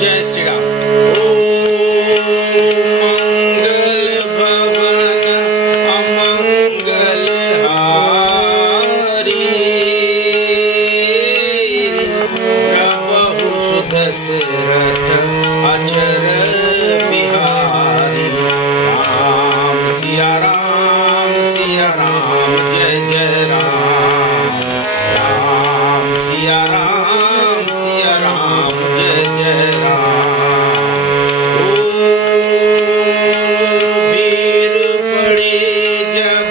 जय श्री राम। मंगल भवन अमंगल हारी, प्रभु सुदशरथ अचर बिहारी। राम सिया राम जय जय राम। राम सिया राम जय जय राम। ओ भीड़ पड़े जब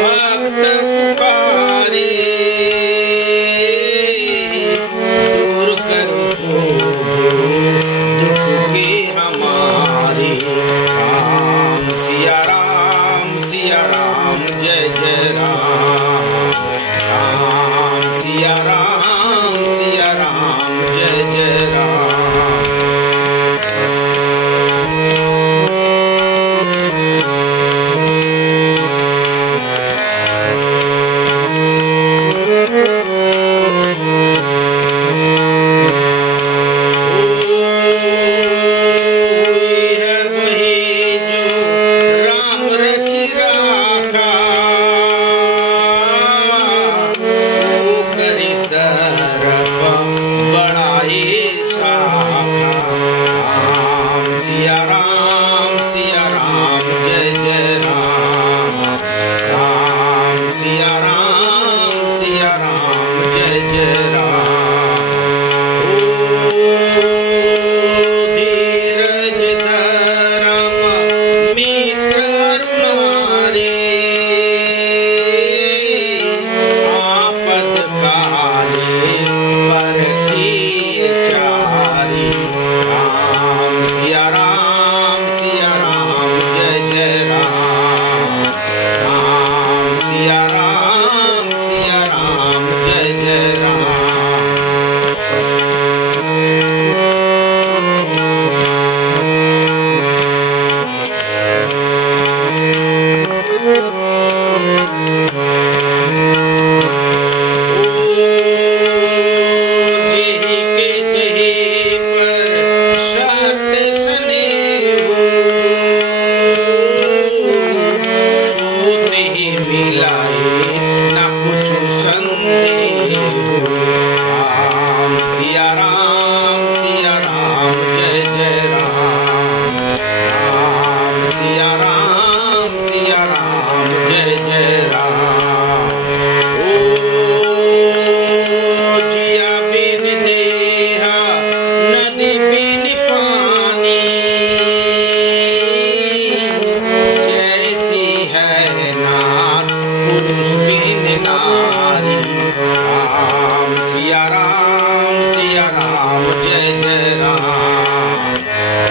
भक्त पुकारे, दूर करो दुख के हमारे। राम सिया राम जय जय राम। राम सिया राम जय जय राम। सिया राम जय जय राम। राम सिया राम जय जय राम। ओ धीरज धर्म मित्र अरुणारे, आपद काले परखी चारी। राम सिया राम जय जय राम। राम सिया राम जय जय राम। राम सिया राम जय जय राम। राम सिया राम जय जय राम। ओ जिया बिन देहा नदी बिन पानी, जैसी है नार पुरुष बिन नारी। राम सिया राम जय जय राम।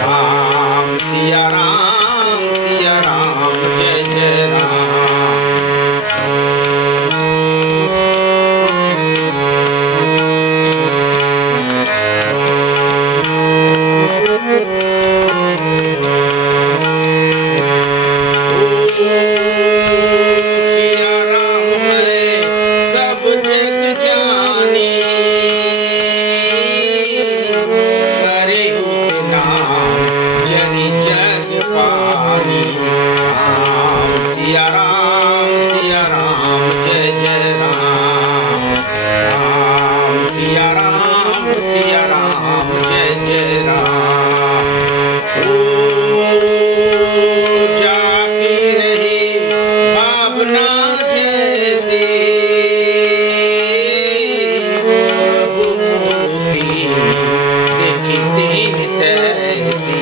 राम सिया राम जय जय राम। सिया राम मैं सब जग जानी, करे नाम जरी जग पानी। राम सिया राम जय जय राम। राम सिया राम जय जय राम। ओ जाकी रही भावना जैसी, प्रभु मूर्ति देखी तीन तैसी।